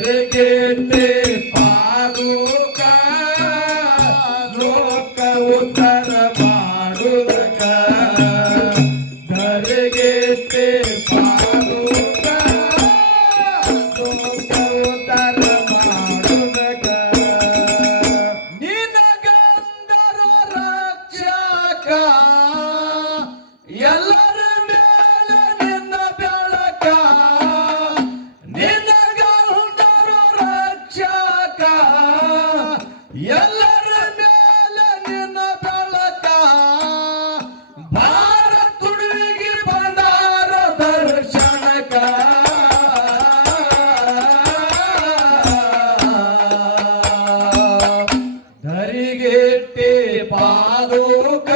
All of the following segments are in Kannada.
ಧರಿಗೆಟ್ಟೆ ಪಾದುಕ ಲೋಕ ಉದ್ಧಾರ ಮಾಡುವುದಕ್ಕ ಧರಿಗೆಟ್ಟೆ ಪಾದುಕ ಲೋಕ ಉದ್ಧಾರ ಮಾಡುವುದಕ್ಕ ನಿನಗಂದರ ರಕ್ಷಕ ಎಲ್ಲರ ಮೇಲೆ ನಿನ್ನ ಬೆಳಕ ನಿನಗಂದರ ರಕ್ಷಕ ಎಲ್ಲರ ಮೇಲೆ ನಿನ್ನ ಬೆಳಕ ಭಾರತುಡಿಗೆ ಬಂದಾರ ದರ್ಶನಕ ಧರಿಗೆಟ್ಟೆ ಪಾದುಕ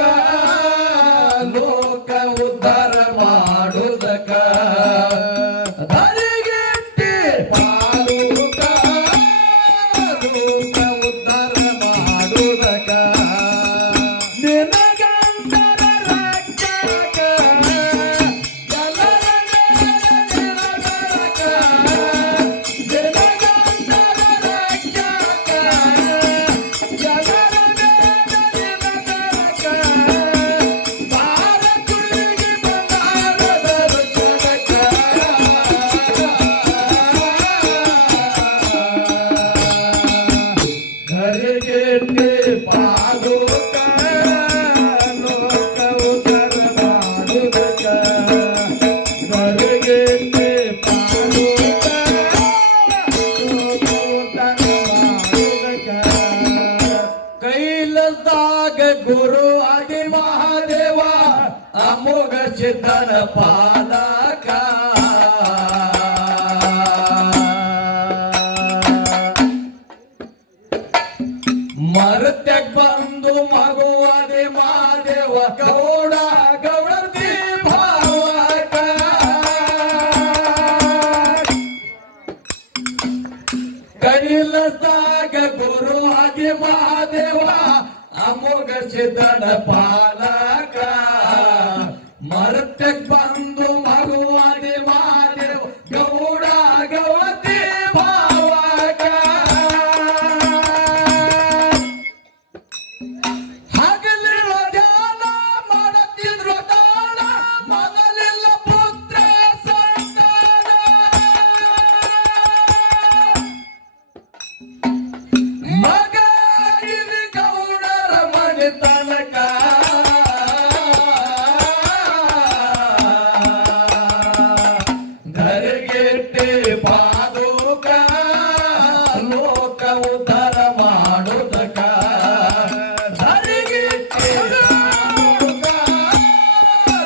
ಲೋಕ ಉದ್ಧಾರ ಮಾಡುವುದಕ್ಕ ಧರಿಗೆಟ್ಟೆ ಪಾದುಕ ಲೋಕ ಉದ್ಧಾರ ಮಾಡುವುದಕ್ಕ ನಿನಗಂದರ ರಕ್ಷಕ ಎಲ್ಲರ ಮೇಲೆ ನಿನ್ನ ಬೆಳಕ ನಿನಗಂದರ ರಕ್ಷಕ ಎಲ್ಲರ ಮೇಲೆ ನಿನ್ನ ಬೆಳಕ ಭಾರತುಡಿಗೆ ಬಂದಾರ ದರ್ಶನಕ ಧರಿಗೆಟ್ಟೆ ಪಾದುಕ ಲೋಕ ಉದ್ಧಾರ ಮಾಡುವುದಕ್ಕ ಧರಿಗೆಟ್ಟೆ ಪಾದುಕ ಲೋಕ ಉದ್ಧಾರ ಮಾಡುವುದಕ್ಕ ಕೈಲಾಸದಾಗ ಗುರು ಆದಿ ಮಹಾದೇವ ಅಮೋಘ ಸಿದ್ಧನ ಪಾಲಕ ಮರತ್ಯಾಗ ಬಂದು ಮಗುವಾದೆ ಮಹಾದೇವ ಗೌಡ ಗೌಡತಿ ಭಾವಕ ಕೈಲಾಸದಾಗ ಗುರು ಆದಿ ಮಹಾದೇವ ಅಮೋಘ ಸಿದ್ಧನ ಪಾಲಕ ಮರತ್ಯಾಗ ಬಂದು ಮಗುವಾದೆ ಮಹಾದೇವ ಗೌಡ ಗೌಡತಿ ಭಾವಕ ಹಗಲಿರೋ ಧ್ಯಾನ ಮಾಡುತ್ತಿದ್ರು ದಾನ ಮೊದಲಿಲ್ಲ ಪುತ್ರ ಸಂತಾನ ಮಗ ಇಲ್ಲಿ ಗೌಡರ ಮನೆ ತನಕ ಧರಿಗೆಟ್ಟೆ ಪಾದುಕ ಲೋಕ ಉದ್ಧಾರ ಮಾಡುವುದಕ್ಕ ಧರಿಗೆಟ್ಟೆ ಪಾದುಕ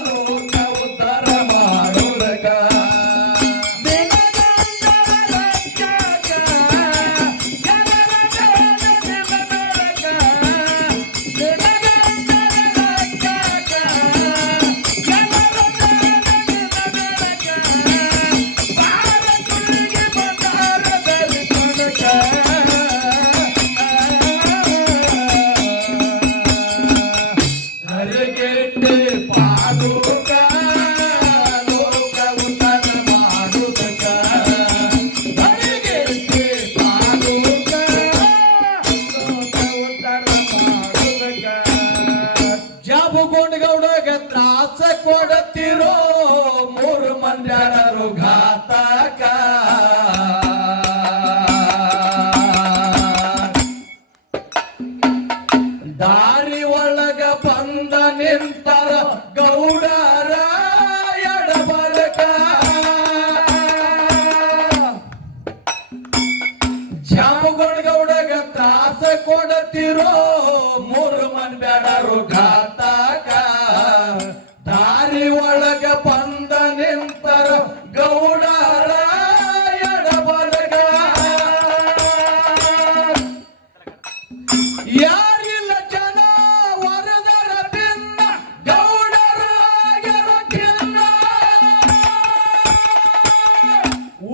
ಲೋಕ ಉದ್ಧಾರ ಮಾಡುವುದಕ್ಕ ನಿನಗಂದರ ರಕ್ಷಕ ಎಲ್ಲರ ಮೇಲೆ ನಿನ್ನ ಬೆಳಕ ನಿನಗಂದರ ರಕ್ಷಕ ಎಲ್ಲರ ಮೇಲೆ ನಿನ್ನ ಬೆಳಕ ಭಾರತುಡಿಗೆ ಬಂದಾರ ದರ್ಶನಕ ಧರಿಗೆಟ್ಟೆ ಪಾದುಕ ಲೋಕ ಉದ್ಧಾರ ಮಾಡುವುದಕ್ಕ ಧರಿಗೆಟ್ಟೆ ಪಾದುಕ ಲೋಕ ಉದ್ಧಾರ ಮಾಡುವುದಕ್ಕ ಜಾಬುಗೊಂಡಗೌಡಗ ತ್ರಾಸ ಕೊಡುತ್ತಿರೋ ಮೂರು ಮಂಡ್ಯಾರರು ಘಾತಕ ದಾರಿ ಒಳಗ ಬಂದ ನಿಂತರ ಗೌಡರ ಎಡಬಲಕ ಜಾಮಗೊಂಡಗೌಡಗ ತ್ರಾಸ ಕೊಡುತ್ತಿರೋ ಮೂರು ಮಂದಿ ಬ್ಯಾಡರು ಘಾತಕ ದಾರಿ ಒಳಗ ಬಂದ ನಿಂತರ ಗೌಡರ ಎಡಬಲಕ ಯಾರಿಲ್ಲ ಜನ ವರದರ ಭಿನ್ನ ಗೌಡರ ಆಗ್ಯಾರ ಖಿನ್ನ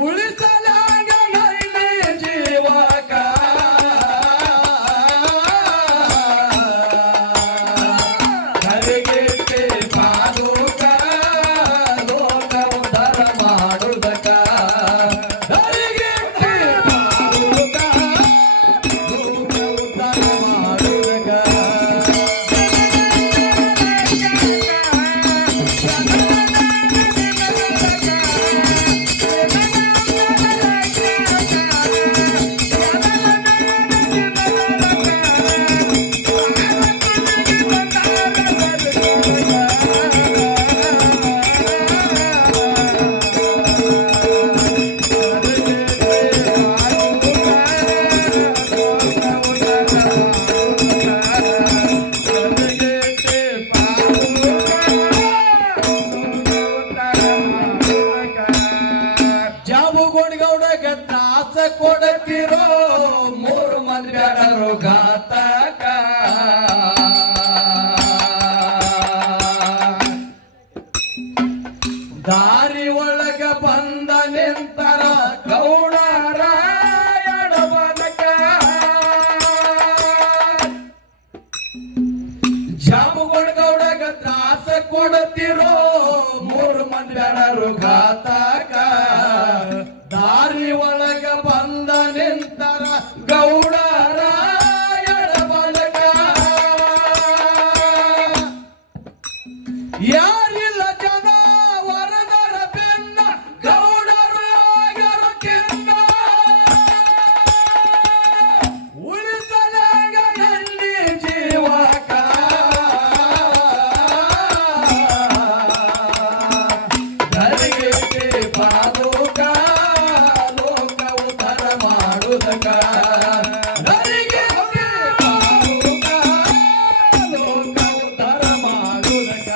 ಉಳಿಸಲಾಗ ಇಲ್ಲಿ ಜೀವಕ ತ್ರಾಸ ಕೊಡತಿರೋ ಮೂರು ಮಂದಿ ಬ್ಯಾಡರು ಘಾತಕ ದಾರಿ ಒಳಗ ಬಂದ ನಿಂತರ ಗೌಡರ ಎಡಬಲಕ ಜಾಮುಗೊಂಡ ಗೌಡಗ ತ್ರಾಸ ಕೊಡತಿರೋ ಮೂರು ಮಂದಿ ಬ್ಯಾಡರು ಘಾತಕ ದಾರಿ ಒಳಗ ಬಂದ ನಿಂತರ ಗೌಡರ ಎಡಬಲಕ ಯಾರಿಲ್ಲ ಜನ ವರದರ ಬೆನ್ನ ಗೌಡರು ಆಗ್ಯಾರ ಕಿನ್ನ ಉಳಿಸಲಾಗ ಎಲ್ಲಿ ಜೀವಕ ಧರೆಗೆ ಪಾದುಕ ಲೋಕ ಉದ್ಧಾರ ಮಾಡುವುದಕ ಧರೆಗೆ ಪಾದುಕ ಲೋಕ ಉದ್ಧಾರ ಮಾಡುವುದಕ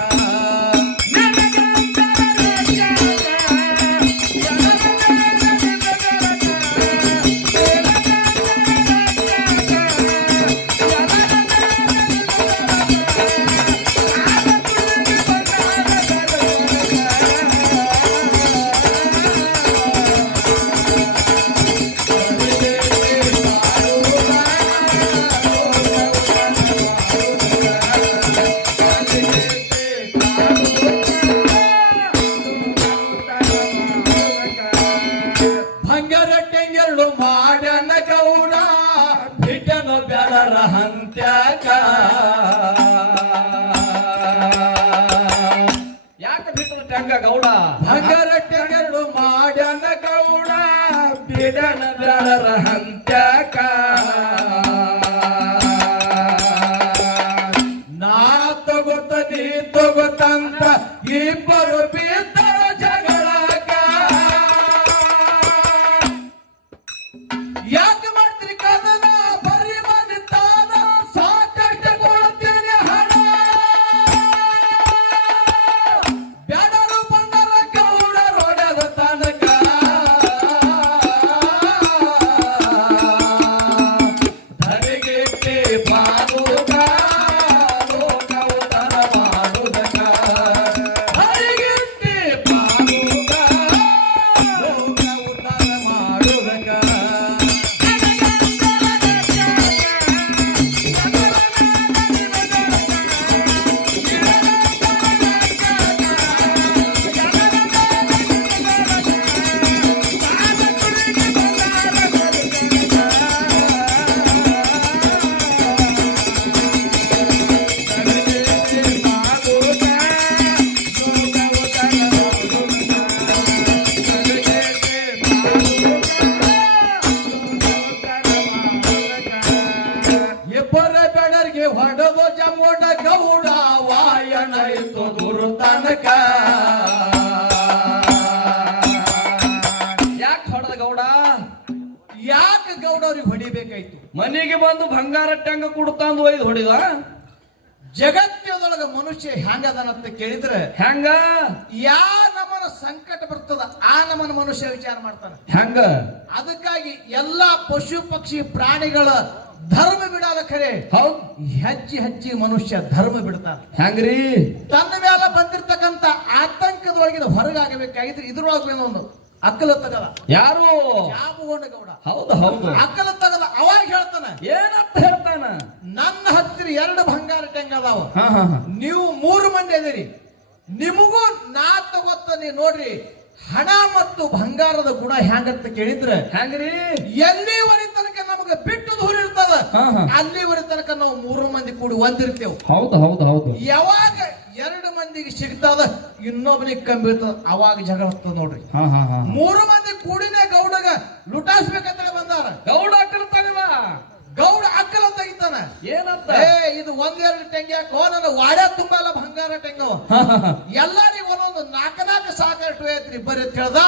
ಭಂಗರ ಟೆಂಗೆರಡು ಮಾಡನ ಗೌಡ ಬಿಟ್ಟನ ಬ್ಯಾಡರ ಹಂತ್ಯಾಕ ಯಾಕೆ ಬಿಟ್ಟದ ಟೆಂಗ ಗೌಡ ಭಂಗರ ಟೆಂಗೆರಡು ಮಾಡನ ಗೌಡ ಬಿಡನ ಬ್ಯಾಡರ ಹಂತ್ಯಾಕ ನಾ ತಗೋತ ನೀ ತಗೋತಂತ ಇಬ್ಬರು ಬಿದ್ದರ ಜಗಳಕ ಯಾಕೆ ಮಾಡ್ತೀರಿ ಕದನ ಬರೀ ಮಂದಿ ತಾನ ಸಾಕಷ್ಟು ಕೊಡ್ತೀನಿ ಹಣ ಬ್ಯಾಡರು ಬಂದರ ಗೌಡ ರೋಡದ ತನಕ ಧರೆಗೆ ಪಾದುಕ ಲೋಕ ಉದ್ಧಾರ ಮಾಡುವುದಕ ಧರೆಗೆ ಪಾದುಕ ಲೋಕ ಉದ್ಧಾರ ಮಾಡುವುದಕ ಇಬ್ಬರ ಬೆಡರ್ಗೆ ಹೊಡೆದು ಜಮೋಡ ಗೌಡ ವಾಯನ ಇತ್ತು ಗುರು ತನಕ ಯಾಕೆ ಹೊಡೆದ ಗೌಡ ಯಾಕೆ ಗೌಡ ಅವ್ರಿಗೆ ಹೊಡಿಬೇಕಾಯ್ತು ಮನೆಗೆ ಬಂದು ಬಂಗಾರ ಟಂಗ ಕುಡ್ತಾಂದು ಒಯ್ದು ಹೊಡಿದ ಜಗತ್ತದೊಳಗ ಮನುಷ್ಯ ಹೆಂಗದನಂತ ಕೇಳಿದ್ರೆ ಹೆಂಗ ಯಾ ನಮನ ಸಂಕಟ ಬರ್ತದ ಆ ನಮನ ಮನುಷ್ಯ ವಿಚಾರ ಮಾಡ್ತಾನ ಹೆಂಗ ಅದಕ್ಕಾಗಿ ಎಲ್ಲಾ ಪಶು ಪಕ್ಷಿ ಪ್ರಾಣಿಗಳ ಧರ್ಮ ಬಿಡಾದ ಖರೆ ಹೌದ್ ಹೆಚ್ಚಿ ಮನುಷ್ಯ ಧರ್ಮ ಬಿಡ್ತಾನೆ ಹೆಂಗ್ರಿ ತನ್ನ ಮೇಲೆ ಬಂದಿರ್ತಕ್ಕಂತ ಆತಂಕದೊಳಗಿನ ಹೊರಗಾಗಬೇಕಾಗಿದ್ರೆ ಇದ್ರೊಳಗೆ ಒಂದು ಅಕ್ಕಲ ತಗದ ಯಾರು ಜಾಮುಗೊಂಡ ಗೌಡ ಹೌದು ಹೌದು ಅಕ್ಕಲ ತಗದ ಅವಾಗ ಹೇಳ್ತಾನ ಏನಂತ ಹೇಳ್ತಾನ ನನ್ನ ಹತ್ತಿರ 2 ಬಂಗಾರ ಟೆಂಗ ಅದಾವ ಹಾ ಹಾ ಹಾ ನೀವು 3 ಮಂದಿ ಅದೀರಿ ನಿಮಗೂ ನಾ ತಗೋತ ನೀ ನೋಡ್ರಿ ಹಣ ಮತ್ತು ಬಂಗಾರದ ಗುಣ ಹ್ಯಾಂಗಂತ ಕೇಳಿದ್ರೆ ಹೆಂಗ್ರಿ ಎಲ್ಲಿವರೆ ತನಕ ನಮಗೆ ಬಿಟ್ಟು ದೂರ ಇರ್ತದ ಹಾ ಹಾ ಅಲ್ಲಿವರೆ ತನಕ ನಾವು 3 ಮಂದಿ ಕೂಡಿ ಒಂದಿರ್ತೇವೆ ಹೌದು ಹೌದು ಹೌದು ಯಾವಾಗ 2 ಮಂದಿಗೆ ಸಿಗ್ತದ ಇನ್ನೊಬ್ಬನಿಗೆ ಕಮ್ಮಿ ಇರ್ತದ ಅವಾಗ ಜಗಳ ಹತ್ತದ ನೋಡ್ರಿ ಹಾ ಹಾ ಹಾ 3 ಮಂದಿ ಕೂಡಿನೇ ಗೌಡಗ ಲುಟಾಸ್ಬೇಕಂತ ಬಂದಾರ ಗೌಡ ಕರ್ತಾನವ ಗೌಡ ಅಕ್ಕಲ ತೆಗಿತಾನ ಏನಂತ ಇದು 1-2 ಟೆಂಗಿ ಯಾಕೋ ನನ್ನ ವಾಡ್ಯ ತುಂಬಲ್ಲ ಬಂಗಾರ ಟೆಂಗವ ಹಾ ಹಾ ಹಾ ಎಲ್ಲರಿಗೂ ಒಂದೊಂದು 4 ಸಾಕಷ್ಟು ಐತ್ರಿ ಬರೀ ಅಂತ ಹೇಳ್ದ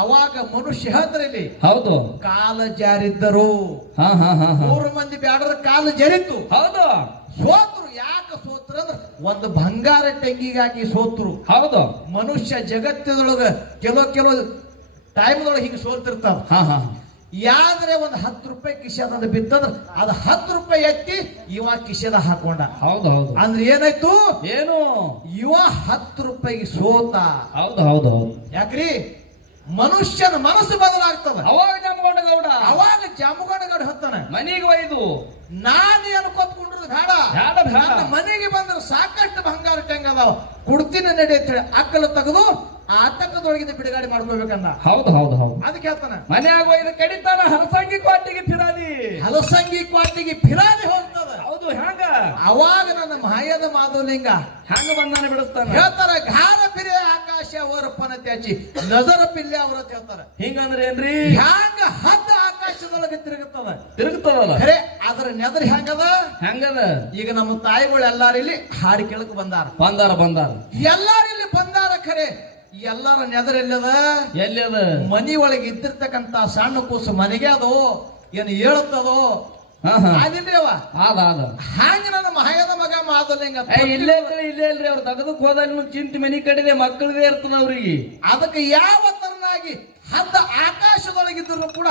ಅವಾಗ ಮನುಷ್ಯ ಹೇಳ್ತಾರಲ್ಲಿ ಹೌದು ಕಾಲ ಜಾರಿದ್ದರು ಹಾ ಹಾ ಹಾ ಹಾ 3 ಮಂದಿ ಬ್ಯಾಡರ ಕಾಲ ಜರಿತ್ತು ಹೌದು ಸೋತ್ರು ಯಾಕೆ ಸೋತ್ರು ಅಂದ್ರೆ ಒಂದು ಬಂಗಾರ ಟೆಂಗಿಗಾಗಿ ಸೋತ್ರು ಹೌದು ಮನುಷ್ಯ ಜಗತ್ತದೊಳಗ ಕೆಲವು ಟೈಮ್ದೊಳಗೆ ಹಿಂಗೆ ಸೋಲ್ತಿರ್ತಾವ ಹಾ ಹಾ ಯಾದ್ರೆ ಒಂದು 10 ರೂಪಾಯಿ ಕಿಶೆದ ಬಿತ್ತಂದ್ರ ಅದು 10 ರೂಪಾಯಿ ಎತ್ತಿ ಇವ ಕಿಶೆದ ಹಾಕೊಂಡ. ಹೌದು ಹೌದು. ಅಂದ್ರೆ ಏನಾಯ್ತು? ಏನು? ಇವ 10 ರೂಪಾಯಿಗೆ ಸೋತ. ಹೌದು ಹೌದು ಹೌದು. ಯಾಕ್ರಿ? ಮನುಷ್ಯನ ಮನಸ್ಸು ಬದಲಾಗ್ತದ. ಅವಾಗ ಜಮಗೊಂಡ ಗೌಡ ಅವಾಗ ಜಾಮಗೊಂಡಗೌಡ ಹತ್ತಾನ ಮನಿಗೆ ಒಯ್ದು ನಾನೇ ಅನ್ಕೋತ್ಕೊಂಡ್ರದು ಬೇಡ. ಬೇಡ ಬೇಡ. ನನ್ನ ಮನೆಗೆ ಬಂದ್ರೆ ಸಾಕಷ್ಟು ಬಂಗಾರ ಟೆಂಗ್ ಅದಾವ, ಕೊಡ್ತೀನಿ ನಡಿ ಅಂತ ಹೇಳಿ ಅಕ್ಕಲು ತೆಗೆದು ಆ ಆತಂಕದೊಳಗಿಂದ ಬಿಡುಗಡೆ ಮಾಡ್ಕೋಬೇಕಂದ. ಹೌದು ಹೌದು ಹೌದು. ಅದಕ್ಕೆ ಹೇಳ್ತಾನ ಮನ್ಯಾಗ ಒಯ್ದು ಕಡಿತಾನ ಹಲಸಂಗಿ ಕ್ವಾಟಿಗೆ ಫಿರಾದಿ. ಹಲಸಂಗಿ ಕ್ವಾಟಿಗೆ ಫಿರಾದಿ ಹೋಗ್ತದ. ಹೌದು. ಹ್ಯಾಂಗ? ಅವಾಗ ನನ್ನ ಮಾಯದ ಮಾಧವಲಿಂಗ ಹ್ಯಾಂಗ ಬಂದಾನ ಬಿಡಿಸ್ತಾನ. ಹೇಳ್ತಾರ ಘಾರ ಪಿರೆ ಆಕಾಶ ಅವರಪ್ಪನ ತ್ಯಾಚಿ ನಜರ ಪಿಲ್ಲೆ ಅವರ ಹೇಳ್ತಾರ. ಹಿಂಗಂದ್ರೆ ಏನ್ರಿ? ಹ್ಯಾಂಗ ಹದ್ದ ಆಕಾಶದೊಳಗೆ ತಿರುಗುತ್ತದ. ತಿರುಗುತ್ತದಲ್ಲ. ಖರೆ ಅದರ ನೆದರ್ ಹೆಂಗದ? ಹೆಂಗದ? ಈಗ ನಮ್ಮ ತಾಯಿಗಳು ಎಲ್ಲಾರು ಇಲ್ಲಿ ಹಾಡಿ ಕೇಳಕ್ ಬಂದಾರ. ಬಂದಾರ ಬಂದಾರ. ಎಲ್ಲಾರು ಇಲ್ಲಿ ಬಂದಾರ. ಖರೆ ಎಲ್ಲರ ನೆದರ್ ಎಲ್ಲದ? ಎಲ್ಲಿಯದ? ಮನಿ ಒಳಗೆ ಇದ್ದಿರ್ತಕ್ಕಂತ ಸಣ್ಣ ಕೂಸು ಮನೆಗೆ ಅದು ಏನು ಹೇಳುತ್ತದೋ ಅದಿಲ್ರಿ ಅವ. ಆದ ಆದ. ಹಾಂಗ ನನ್ನ ಮಹಾಯದ ಮಗ ಮಾದಲಿಂಗ ಇಲ್ಲೇ ಇಲ್ರಿ ಅವ್ರು ತೆಗೆದಕ್ ಹೋದಲ್ಲಿ ಚಿಂತೆ ಮನಿ ಕಡಿದೆ ಮಕ್ಕಳದೇ ಇರ್ತದ ಅವ್ರಿಗೆ. ಅದಕ್ಕೆ ಯಾವ ತರನಾಗಿ ಹದ್ದ ಆಕಾಶದೊಳಗಿದ್ರು ಕೂಡ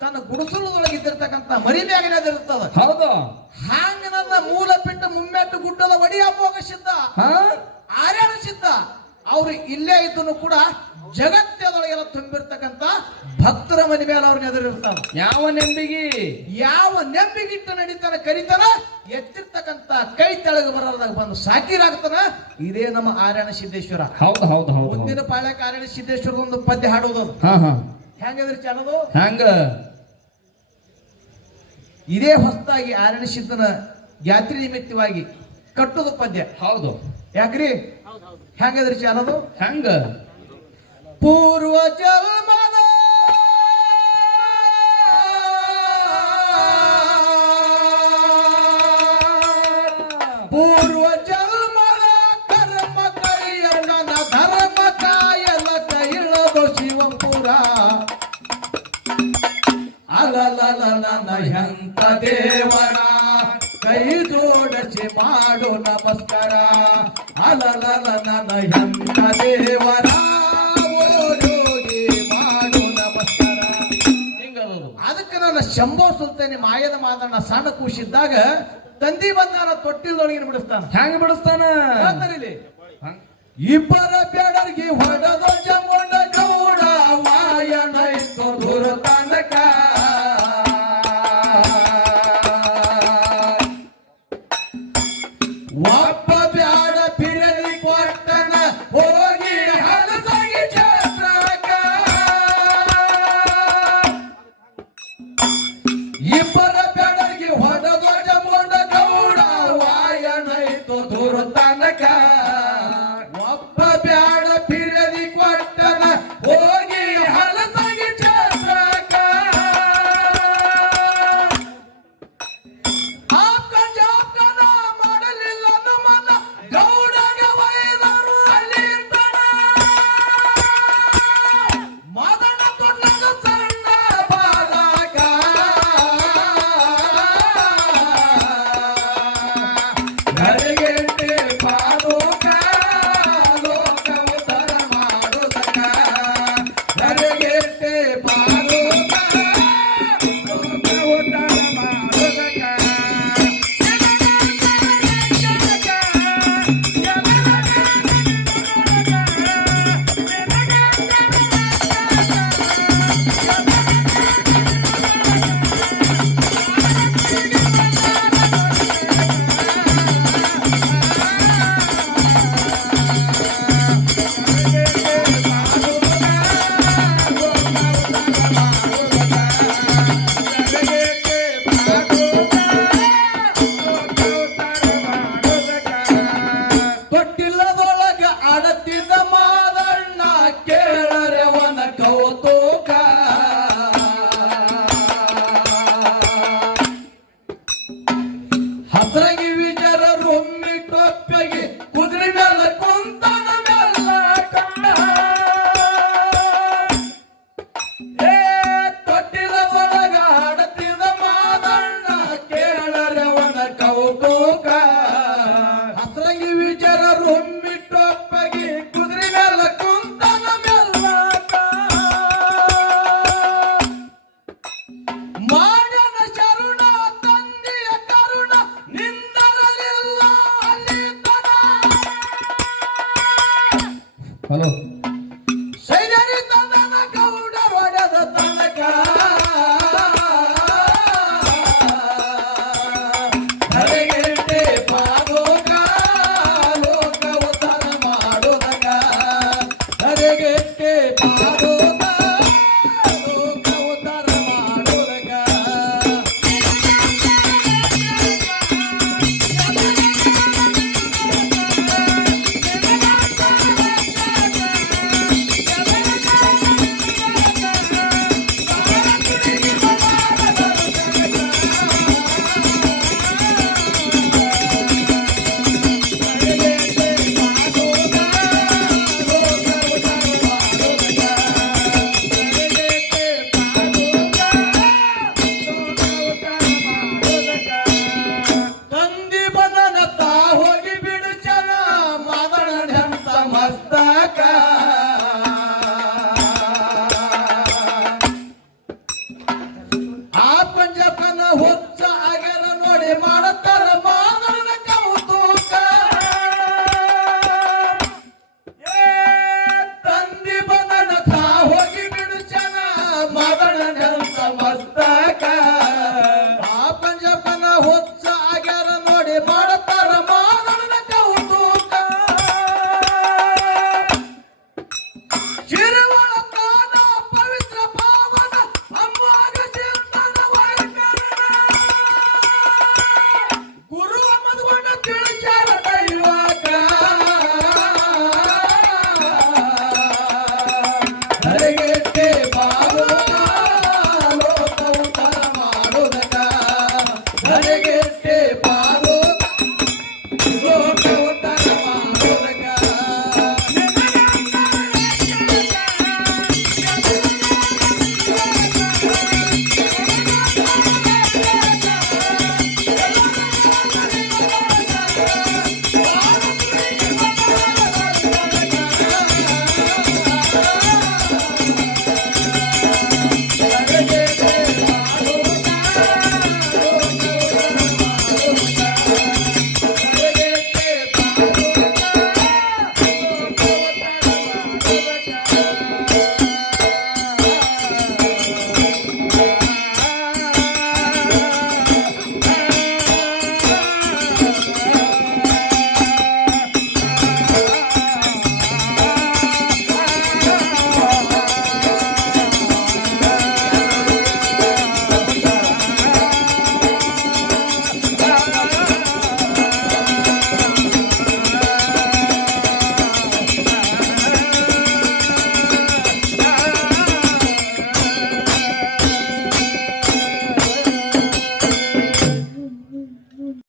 ತನ್ನ ಗುಡಿಸಲದೊಳಗಿದ್ದಿರ್ತಕ್ಕಂತ ಮರಿ ಮ್ಯಾಗಿನದ ಇರ್ತದ. ಹೌದು. ಹಾಂಗ ನನ್ನ ಮೂಲ ಬಿಟ್ಟು ಮುಮ್ಮೆಟ್ಟು ಗುಡ್ಡದ ಒಡಿ ಅಪ್ಪೋಗ ಸಿದ್ಧ, ಆರ್ಯಾಣ ಸಿದ್ಧ ಅವ್ರು ಇಲ್ಲೇ ಇದ್ದನು ಕೂಡ ಜಗತ್ತದೊಳಗೆಲ್ಲ ತುಂಬಿರ್ತಕ್ಕಂತ ಭಕ್ತರ ಮನೆ ಮೇಲೆ ಅವ್ರ ಎದುರಿರ್ತಾವ. ಯಾವ ನೆಂಬಿಗಿ? ಯಾವ ನೆಂಬಿಗಿಟ್ಟು ನಡೀತಾನ ಕರಿತಾನ ಎತ್ತಿರ್ತಕ್ಕಂತ ಕೈ ತೆಳಗ ಬರೋದಾಗ ಬಂದು ಸಾಕಿರಾಗ್ತಾನ. ಇದೇ ನಮ್ಮ ಆರ್ಯಾಣ ಸಿದ್ದೇಶ್ವರ. ಹೌದು ಹೌದು ಹೌದು. ಮುಂದಿನ ಪಾಳ್ಯಕ್ಕೆ ಆರ್ಯಾಣ ಸಿದ್ದೇಶ್ವರದ ಒಂದು ಪದ್ಯ ಹಾಡೋದು. ಹೆಂಗದ್ರಿ ಚಾನದು? ಹೆಂಗ? ಇದೇ ಹೊಸದಾಗಿ ಆರ್ಯಾಣ ಸಿದ್ದನ ಜಾತ್ರೆ ನಿಮಿತ್ತವಾಗಿ ಕಟ್ಟುದು ಪದ್ಯ. ಹೌದು. ಯಾಕ್ರಿ? ಹೆಂಗದ್ರಿ ಚಾನದು? ಹೆಂಗ? ಪೂರ್ವ ಜನ್ಮದ ಪೂರ್ವ ಜನ್ಮದ ಕರ್ಮ ಕೈಯನ ಧರ್ಮ ಕಾಯಲ ಕೈಳದು ಶಿವಪುರ. ಅಲಲಲ ನನ್ನ ಹೆಂತ ದೇವರ ಕೈ ಜೋಡಿಸಿ ಮಾಡು ನಮಸ್ಕಾರ. ಅಲಲಲ ನನ್ನ ಹೆಂತ ದೇವರ ಮಾಡು ನಮಸ್ಕಾರ. ಅದಕ್ಕೆ ನನ್ನ ಶಂಭೋ ಸುಲ್ತಾನಿ ಮಾಯದ ಮಾದಣ್ಣ ಸಣ್ಣ ಕೂಸಿದ್ದಾಗ ತಂದಿ ಬಂದಾನ ತೊಟ್ಟಿಲ್ದೊಳಗಿನ ಬಿಡಿಸ್ತಾನ. ಹೆಂಗ ಬಿಡಿಸ್ತಾನ? ಇಬ್ಬರ ಬೇಡರ್ಗಿ ಹೊಡೆದ ಜಮುಂಡ ಗೌಡ ವಾಯನ ಇತ್ತು ದುರ್ತಾನಕ. ಒಬ್ಬ ಬ್ಯಾಡ ಪಿರಲಿ ಕೊಟ್ಟನ ಹೋಗಿ ಹಲಸಂಗಿ ಛತ್ರಕ. ಇಬ್ಬರ ಬೆಡಗಿ ಹೊಡೆದ ಜಮುಂಡ ಗೌಡ ವಾಯನ ಇತ್ತು ದುರ್ತಾನಕ. ಒಬ್ಬ ಬ್ಯಾಡ ಪಿರಲಿ ಕೊಟ್ಟನ ಪಂಜಾಬನ ಹೊತ್ತು